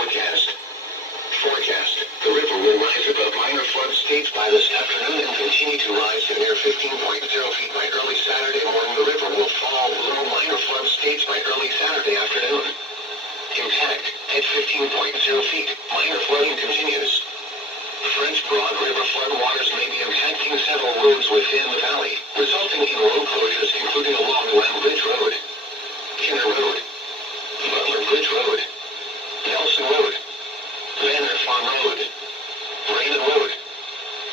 forecast. Forecast. The river will rise above minor flood stage by this afternoon and continue to rise to near 15.0 feet by early Saturday morning. The river will fall below minor flood stage by early Saturday afternoon. Impact at 15.0 feet. Minor flooding continues. French Broad River floodwaters may be impacting several roads within the valley, resulting in road closures including along Lambridge Road, Kinner Road, Butler Bridge Road, Nelson Road, Banner Farm Road, Raymond Road,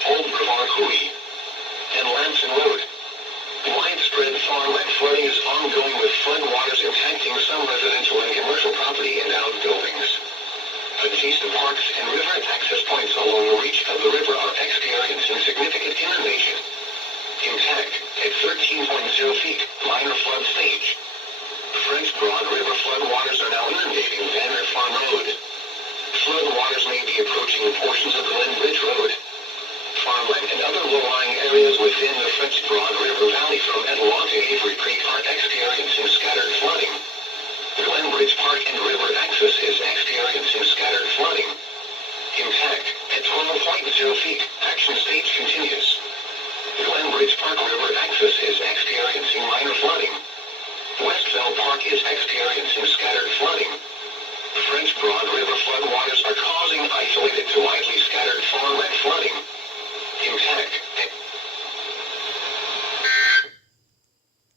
Old Brevard Hui, and Lamson Road. Widespread farmland flooding is ongoing with floodwaters impacting some residential and commercial property and outbuildings. Adjacent parks and river access points along the reach of the river are experiencing significant inundation. Impact at 13.0 feet, minor flood stage. French Broad River floodwaters are now inundating Banner Farm Road. Floodwaters may be approaching portions of Glen Ridge Road. Farmland and other low-lying areas within the French Broad River Valley from Etowah to Avery Creek are experiencing scattered flooding. Glenbridge Park and river access is experiencing scattered flooding. Impact at 12.0 feet, action stage continues. Glenbridge Park river access is experiencing minor flooding. Westville Park is experiencing scattered flooding.